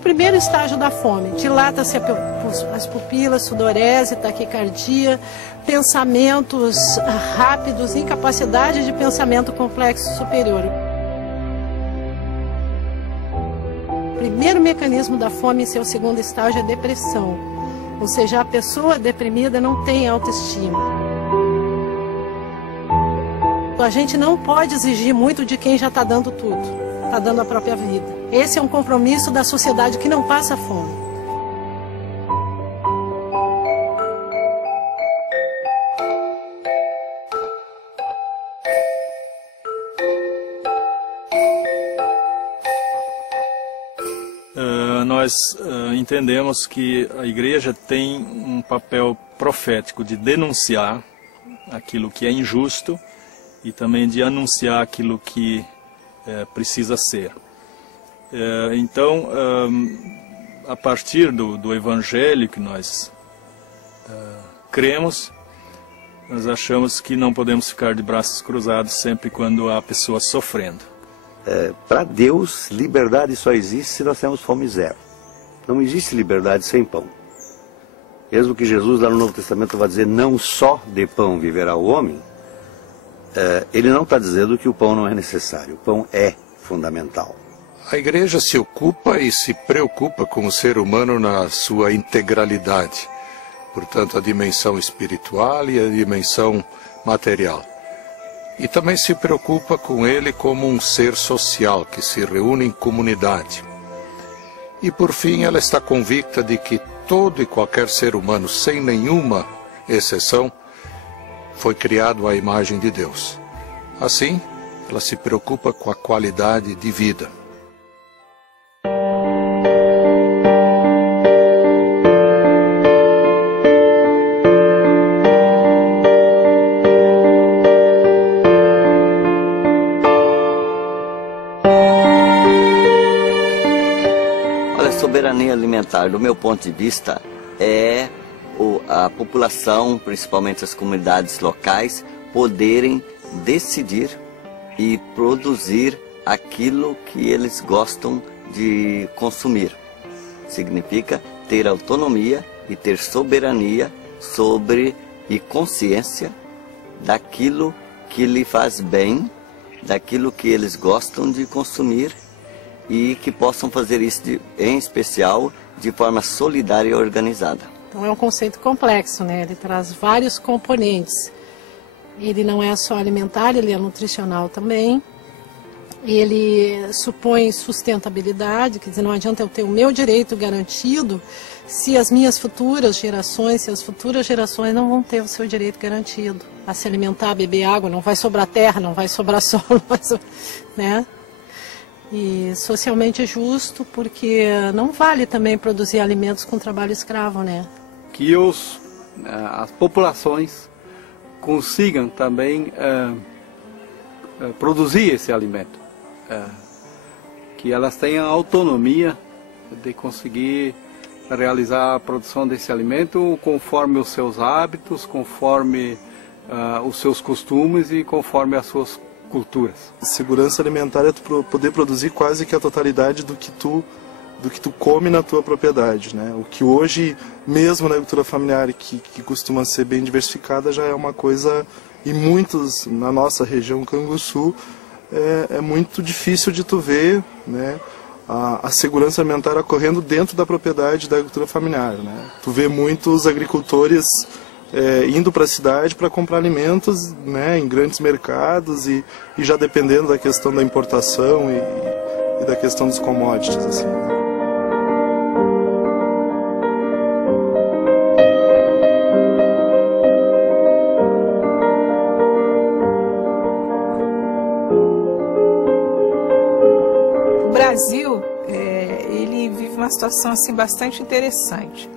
primeiro estágio da fome. Dilata-se as pupilas, sudorese, taquicardia, pensamentos rápidos, incapacidade de pensamento complexo superior. O primeiro mecanismo da fome em seu segundo estágio é a depressão. Ou seja, a pessoa deprimida não tem autoestima. A gente não pode exigir muito de quem já está dando tudo, está dando a própria vida. Esse é um compromisso da sociedade que não passa fome. Nós entendemos que a igreja tem um papel profético de denunciar aquilo que é injusto e também de anunciar aquilo que precisa ser. Então, a partir do Evangelho que nós cremos, nós achamos que não podemos ficar de braços cruzados sempre quando há pessoas sofrendo. Para Deus, liberdade só existe se nós temos fome zero. Não existe liberdade sem pão. Mesmo que Jesus lá no Novo Testamento vai dizer não só de pão viverá o homem, ele não está dizendo que o pão não é necessário. O pão é fundamental. A igreja se ocupa e se preocupa com o ser humano na sua integralidade. Portanto, a dimensão espiritual e a dimensão material. E também se preocupa com ele como um ser social que se reúne em comunidade. E por fim, ela está convicta de que todo e qualquer ser humano, sem nenhuma exceção, foi criado à imagem de Deus. Assim, ela se preocupa com a qualidade de vida. Soberania alimentar, do meu ponto de vista, é a população, principalmente as comunidades locais, poderem decidir e produzir aquilo que eles gostam de consumir. Significa ter autonomia e ter soberania sobre e consciência daquilo que lhe faz bem, daquilo que eles gostam de consumir, e que possam fazer isso, em especial, de forma solidária e organizada. Então é um conceito complexo, né? Ele traz vários componentes. Ele não é só alimentar, ele é nutricional também. Ele supõe sustentabilidade, quer dizer, não adianta eu ter o meu direito garantido se as minhas futuras gerações, se as futuras gerações não vão ter o seu direito garantido. A se alimentar, a beber água, não vai sobrar terra, não vai sobrar solo, né? E socialmente justo, porque não vale também produzir alimentos com trabalho escravo, né? Que as populações consigam também produzir esse alimento. Que elas tenham autonomia de conseguir realizar a produção desse alimento conforme os seus hábitos, conforme os seus costumes e conforme as suas culturas. Segurança alimentar é tu poder produzir quase que a totalidade do que tu come na tua propriedade, né? O que hoje, mesmo na agricultura familiar, que costuma ser bem diversificada, já é uma coisa, e muitos, na nossa região Canguçu, é muito difícil de tu ver, né, a segurança alimentar ocorrendo dentro da propriedade da agricultura familiar, né? Tu vê muitos agricultores indo para a cidade para comprar alimentos, né, em grandes mercados e já dependendo da questão da importação e da questão dos commodities, assim. O Brasil, ele vive uma situação assim bastante interessante.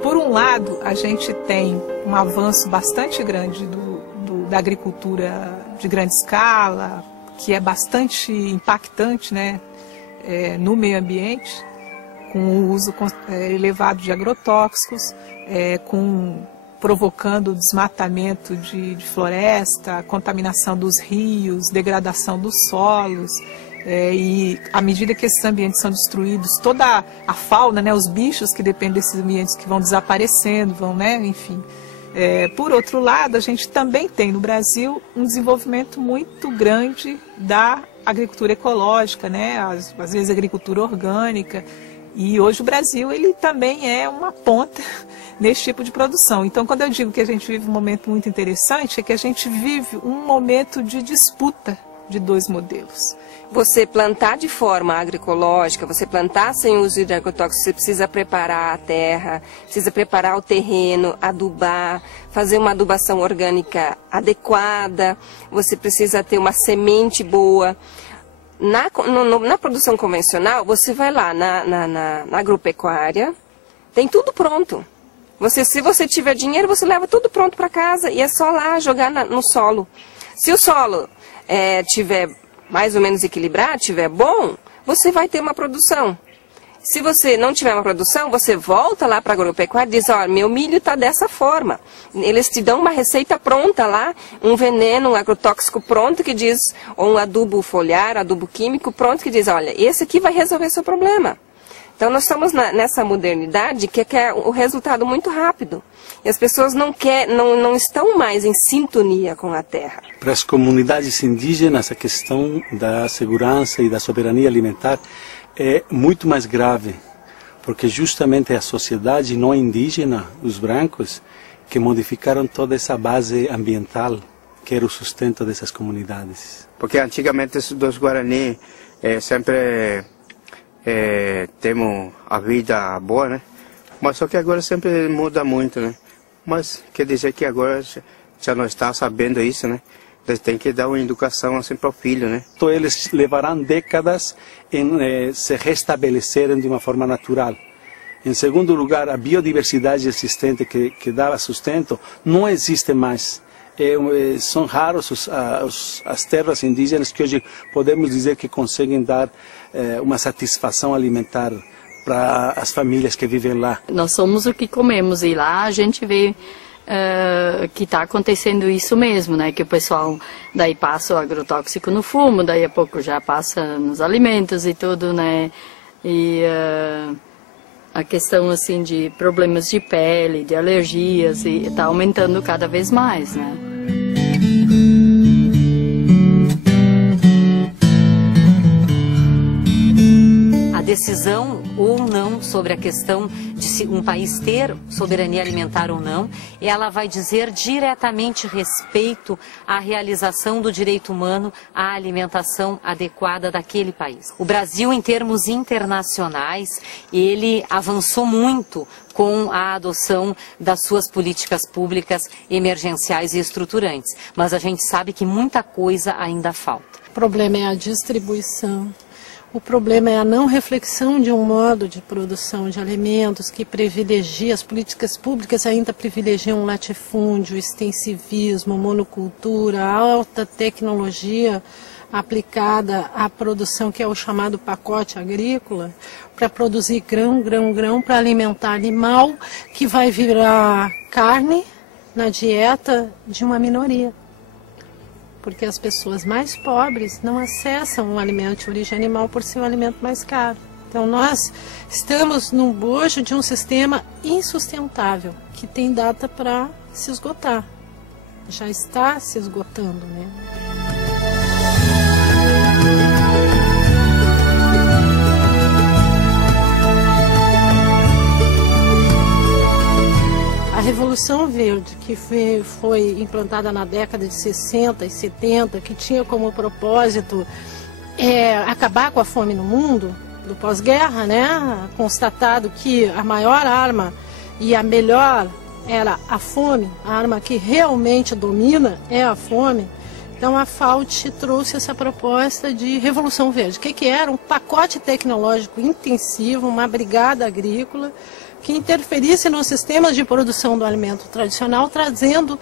Por um lado, a gente tem um avanço bastante grande da agricultura de grande escala, que é bastante impactante, né, no meio ambiente, com o uso elevado de agrotóxicos, provocando desmatamento de floresta, contaminação dos rios, degradação dos solos, E à medida que esses ambientes são destruídos, toda a fauna, né, os bichos que dependem desses ambientes que vão desaparecendo, vão, né, enfim. Por outro lado, a gente também tem no Brasil um desenvolvimento muito grande da agricultura ecológica, né, às vezes agricultura orgânica. E hoje o Brasil ele também é uma ponta nesse tipo de produção. Então, quando eu digo que a gente vive um momento muito interessante, é que a gente vive um momento de disputa de dois modelos. Você plantar de forma agroecológica, você plantar sem uso de agrotóxicos, você precisa preparar a terra, precisa preparar o terreno, adubar, fazer uma adubação orgânica adequada, você precisa ter uma semente boa. Na produção convencional, você vai lá na agropecuária, tem tudo pronto. Se você tiver dinheiro, você leva tudo pronto para casa e é só lá jogar no solo. Se o solo tiver mais ou menos equilibrado, tiver bom, você vai ter uma produção. Se você não tiver uma produção, você volta lá para a agropecuária e diz, olha, meu milho está dessa forma. Eles te dão uma receita pronta lá, um veneno, um agrotóxico pronto que diz, ou um adubo foliar, adubo químico pronto que diz, olha, esse aqui vai resolver seu problema. Então nós estamos nessa modernidade que quer o resultado muito rápido. E as pessoas não estão mais em sintonia com a terra. Para as comunidades indígenas, a questão da segurança e da soberania alimentar é muito mais grave, porque justamente é a sociedade não indígena, os brancos, que modificaram toda essa base ambiental, que era o sustento dessas comunidades. Porque antigamente os Guarani sempre temos a vida boa, né? Mas só que agora sempre muda muito, né? Mas quer dizer que agora já não está sabendo isso, né? Eles têm que dar uma educação assim para o filho, né? Então eles levarão décadas em se restabelecerem de uma forma natural. Em segundo lugar, a biodiversidade existente que dava sustento não existe mais. São raros as terras indígenas que hoje podemos dizer que conseguem dar uma satisfação alimentar para as famílias que vivem lá. Nós somos o que comemos e lá a gente vê que está acontecendo isso mesmo, né? Que o pessoal daí passa o agrotóxico no fumo, daí a pouco já passa nos alimentos e tudo, né? E a questão assim de problemas de pele, de alergias, e está aumentando cada vez mais, né? A decisão ou não sobre a questão de se um país ter soberania alimentar ou não, ela vai dizer diretamente respeito à realização do direito humano à alimentação adequada daquele país. O Brasil, em termos internacionais, ele avançou muito com a adoção das suas políticas públicas emergenciais e estruturantes, mas a gente sabe que muita coisa ainda falta. O problema é a distribuição. O problema é a não reflexão de um modo de produção de alimentos que privilegia, as políticas públicas ainda privilegiam o latifúndio, o extensivismo, monocultura, a alta tecnologia aplicada à produção, que é o chamado pacote agrícola, para produzir grão, para alimentar animal, que vai virar carne na dieta de uma minoria. Porque as pessoas mais pobres não acessam o alimento de origem animal por ser o alimento mais caro. Então nós estamos no bojo de um sistema insustentável, que tem data para se esgotar. Já está se esgotando, né? A Revolução Verde, que foi implantada na década de 60 e 70, que tinha como propósito acabar com a fome no mundo, do pós-guerra, né? Constatado que a maior arma e a melhor era a fome, a arma que realmente domina é a fome. Então a FAUT trouxe essa proposta de Revolução Verde. O que era? Um pacote tecnológico intensivo, uma brigada agrícola, que interferisse nos sistemas de produção do alimento tradicional, trazendo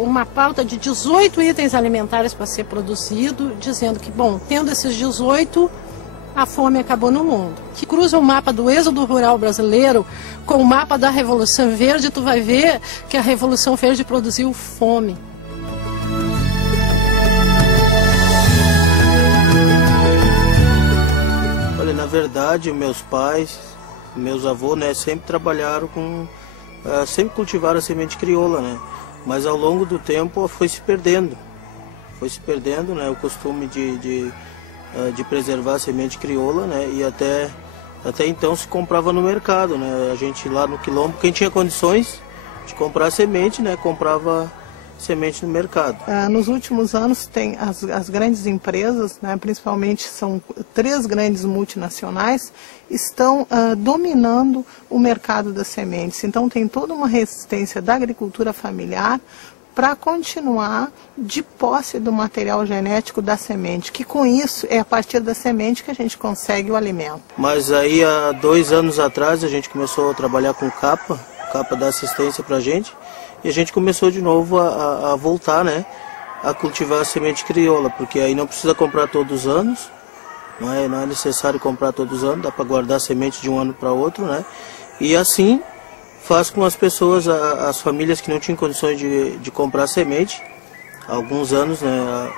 uma pauta de 18 itens alimentares para ser produzido, dizendo que, bom, tendo esses 18, a fome acabou no mundo. Que cruza o mapa do êxodo rural brasileiro com o mapa da Revolução Verde, tu vai ver que a Revolução Verde produziu fome. verdade, meus pais, meus avós, né, sempre trabalharam sempre cultivaram a semente crioula, né? Mas ao longo do tempo foi se perdendo, né, o costume de preservar a semente crioula, né? E até então se comprava no mercado, né? A gente lá no quilombo, quem tinha condições de comprar semente, né, comprava semente no mercado. Nos últimos anos tem as grandes empresas, né, principalmente são 3 grandes multinacionais, estão dominando o mercado das sementes. Então tem toda uma resistência da agricultura familiar para continuar de posse do material genético da semente, que com isso é a partir da semente que a gente consegue o alimento. Mas aí há 2 anos atrás a gente começou a trabalhar com capa dá assistência para a gente, e a gente começou de novo a voltar, né, a cultivar a semente crioula, porque aí não precisa comprar todos os anos, não é necessário comprar todos os anos, dá para guardar a semente de um ano para outro, né, e assim faz com as pessoas, as famílias que não tinham condições de comprar semente, há alguns anos, né,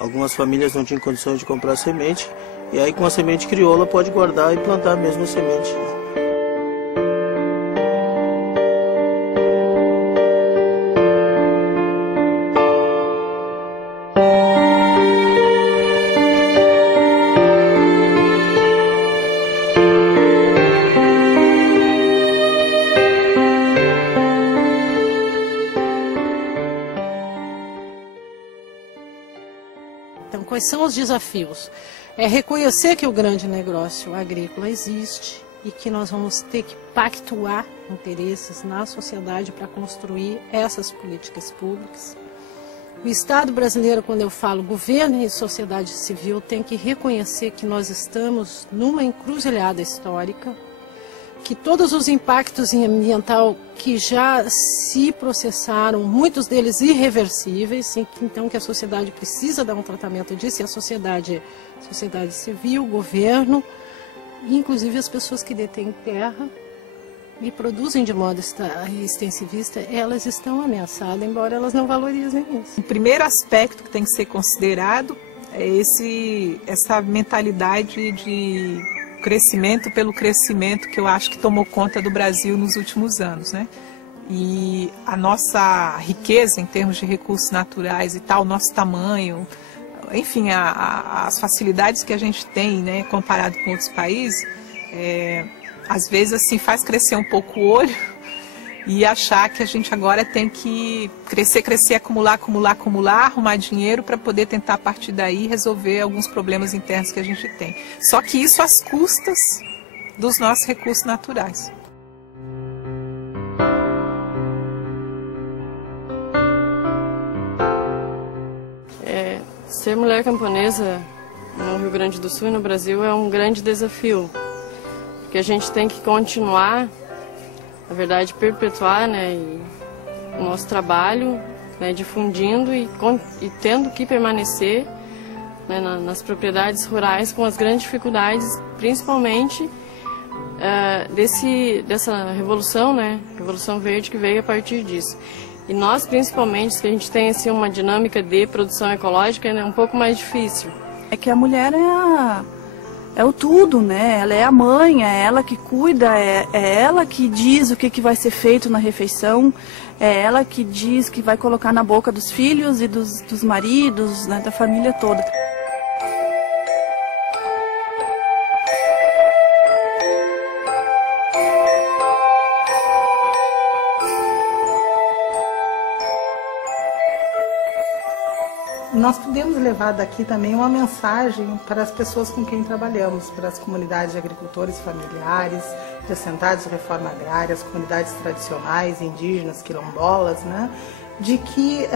algumas famílias não tinham condições de comprar semente, e aí com a semente crioula pode guardar e plantar a mesma semente. Então, quais são os desafios? É reconhecer que o grande negócio agrícola existe e que nós vamos ter que pactuar interesses na sociedade para construir essas políticas públicas. O Estado brasileiro, quando eu falo governo e sociedade civil, tem que reconhecer que nós estamos numa encruzilhada histórica, que todos os impactos em ambiental que já se processaram, muitos deles irreversíveis, então que a sociedade precisa dar um tratamento disso, e a sociedade civil, governo, inclusive as pessoas que detêm terra e produzem de modo extensivista, elas estão ameaçadas, embora elas não valorizem isso. O primeiro aspecto que tem que ser considerado é essa mentalidade de crescimento pelo crescimento, que eu acho que tomou conta do Brasil nos últimos anos, né? E a nossa riqueza em termos de recursos naturais e tal, o nosso tamanho, enfim, as facilidades que a gente tem, né, comparado com outros países, às vezes assim faz crescer um pouco o olho e achar que a gente agora tem que crescer, acumular, arrumar dinheiro para poder tentar a partir daí resolver alguns problemas internos que a gente tem. Só que isso às custas dos nossos recursos naturais. Ser mulher camponesa no Rio Grande do Sul e no Brasil é um grande desafio, porque a gente tem que continuar, na verdade, perpetuar, né, o nosso trabalho, né, difundindo e tendo que permanecer, né, nas propriedades rurais com as grandes dificuldades, principalmente dessa revolução, né, Revolução Verde que veio a partir disso. E nós, principalmente, que a gente tem assim, uma dinâmica de produção ecológica, é um pouco mais difícil. É que a mulher é o tudo, né? Ela é a mãe, é ela que cuida, é ela que diz o que vai ser feito na refeição, é ela que diz que vai colocar na boca dos filhos e dos maridos, né, da família toda. Nós podemos levar daqui também uma mensagem para as pessoas com quem trabalhamos, para as comunidades de agricultores familiares, de assentados de reforma agrária, as comunidades tradicionais, indígenas, quilombolas, né? De que,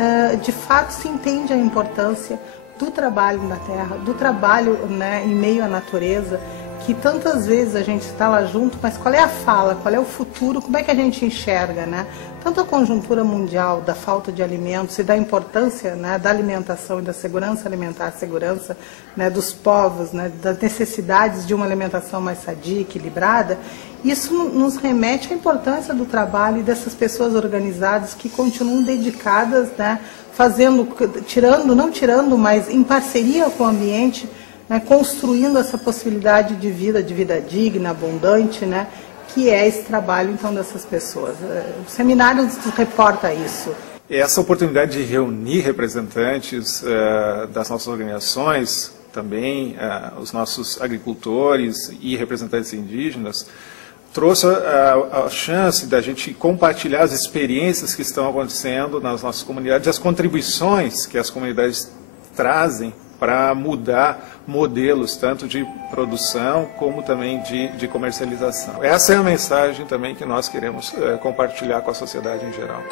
de fato, se entende a importância do trabalho na terra, do trabalho, né, em meio à natureza, que tantas vezes a gente está lá junto, mas qual é a fala, qual é o futuro, como é que a gente enxerga, né? Tanto a conjuntura mundial da falta de alimentos e da importância, né, da alimentação e da segurança alimentar, segurança, né, dos povos, né, das necessidades de uma alimentação mais sadia, equilibrada, isso nos remete à importância do trabalho e dessas pessoas organizadas que continuam dedicadas, né, não tirando, mas em parceria com o ambiente, né, construindo essa possibilidade de vida digna, abundante, né, que é esse trabalho então dessas pessoas. O seminário reporta isso. Essa oportunidade de reunir representantes das nossas organizações, também os nossos agricultores e representantes indígenas, trouxe a chance da gente compartilhar as experiências que estão acontecendo nas nossas comunidades, as contribuições que as comunidades trazem para mudar modelos, tanto de produção como também de comercialização. Essa é a mensagem também que nós queremos compartilhar com a sociedade em geral.